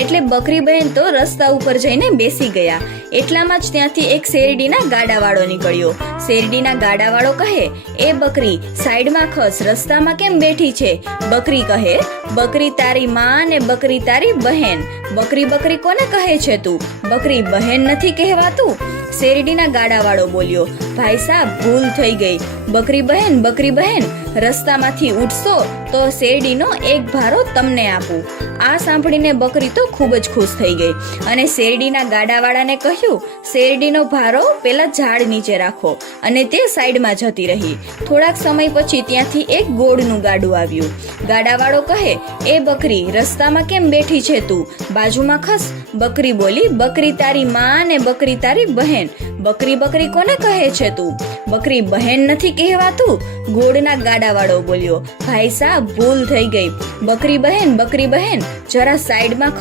એટલે બકરી બહેન તો રસ્તા ઉપર જઈને બેસી ગયા. એટલામાં જ ત્યાંથી એક શેરડીના ગાડાવાળો નીકળ્યો. શેરડીના ગાડાવાળો કહે, એ બકરી સાઈડમાં ખસ, રસ્તામાં કેમ બેઠી છે? બકરી કહે, બકરી તારી માં ને બકરી તારી બહેન. બકરી બકરી કોને કહે છે તું? બકરી બહેન નથી કહેવાતું. શેરડીના ગાડાવાળો બોલ્યો, ભાઈ સાહેબ ભૂલ થઈ ગઈ. બકરી બહેન રસ્તામાંથી ઉઠશો તો શેરડીનો એક ભારો તમને આપું. આ સાંભળીને બકરી તો ખૂબ જ ખુશ થઈ ગઈ અને શેરડીના ગાડાવાળાને કહ્યું, શેરડીનો ભારો પેલા ઝાડ નીચે રાખો, અને તે સાઈડમાં જતી રહી. થોડાક સમય પછી ત્યાંથી એક ગોળનું ગાડું આવ્યું. ગાડાવાળો કહે, એ બકરી રસ્તામાં કેમ બેઠી છે તું? બાજુમાં ખસ. બકરી બોલી, બકરી તારી માં ને બકરી તારી બહેન. બકરી બકરી કોને કહે છે તું? બકરી બહેન નથી કહેવાતું. ગોળના ગાડાવાળો બોલ્યો, ભાઈ સાહેબ ભૂલ થઈ ગઈ. બકરી બહેન જરા સાઈડમાં